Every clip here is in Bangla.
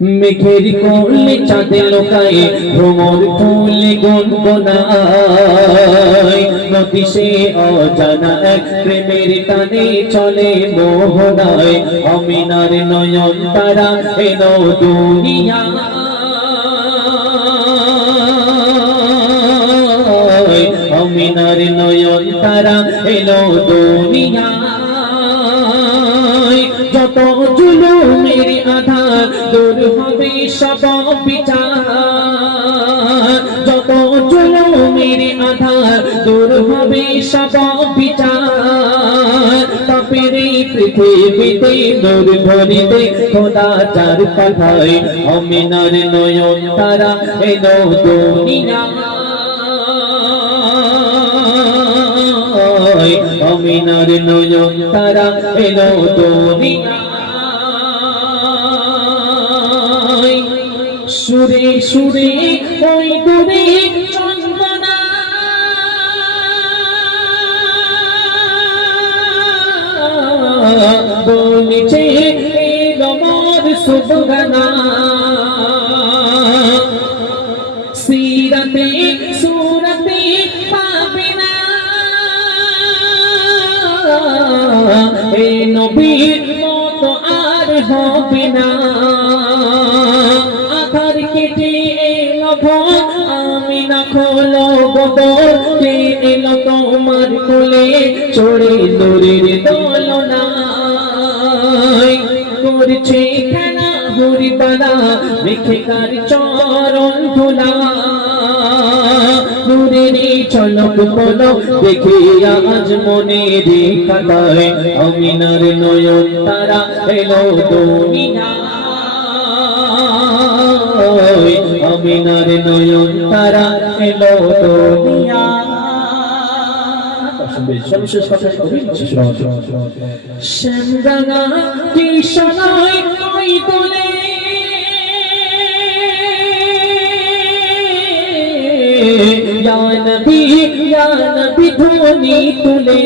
মেঘের কোলে চাঁদে লোকায় ভ্রমর ফুলে গুনগুনায় নদী সে অজানা এক প্রেমের টানে চলে মোহনায় আমিনার নয়ন তারা এলো দুনিয়ায় আমিনার নয়ন তারা এলো দুনিয়ায় যত জুলুমের আধার দূর হবে সব বিচার যত জুলুমের আধার দূর হবে সব বিচার তাপের এই পৃথিবীতে নূর ভরিতে খোদা যার পাঠায় আমিনার নয়ন তারা এলো দুনিয়ায় আমিনার নয়ন তারা এলো দুনিয়ায় সুরে সুরে ওই দূরে চন্দনা বলছে এলো মোর সুবহানা সিরাতে সুরতে পাবে না এ নবীর মতো আর হবে না আধার কেটে এলো আমিনা খোলো বদর কে এলো তোমার কোলে চড়ে নূরের দোলনায় করছে খেলা হুরিপালা মেখে কার চরণ ধুলা নূরের চলক পলক দেখে আজ মনের কাটায় আমিনার নয়ন তারা এলো দুনিয়ায় আমিনার নয়ন তারা এলো দুনিয়ায় সর্বশেষ কথা কবি শ্যামরাঙা কৃষ্ণায় কই তোলে या नबी ध्वनि तुले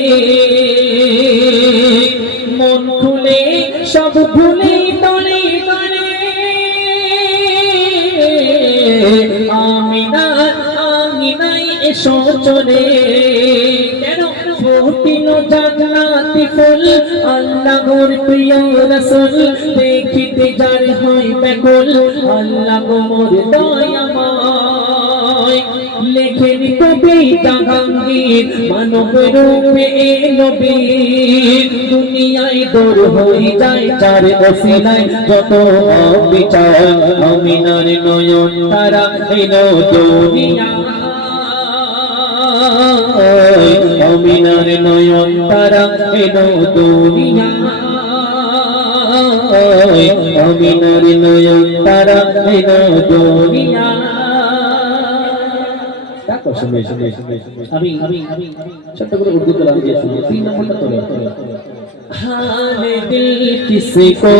मन खुले सब भूले तले तले आमिना आमिनाई एसो चले केन ফুটিল জান্নাতি ফুল আল্লাহর প্রিয় রাসূল দেখিতে যার হয় ব্যাকুল আল্লাহ মোর দয়াময় লেখেন কবি জাহাঙ্গীর মানব রূপে এলো বীর দুনিয়ায় দূর হয়ে যায় চার ওসিলায় যত বিচার আমিনার নয়ন তারা এলো দুনিয়ায় আমিনার নয়ন তারা এলো দুনিয়ায় আমিনার নয়ন তারা এলো দুনিয়ায় ছোট্ট করে উর্দু কালাম দিয়ে শুনিয়ে 3 নম্বরটা তোলে হাল দিল কিসে কো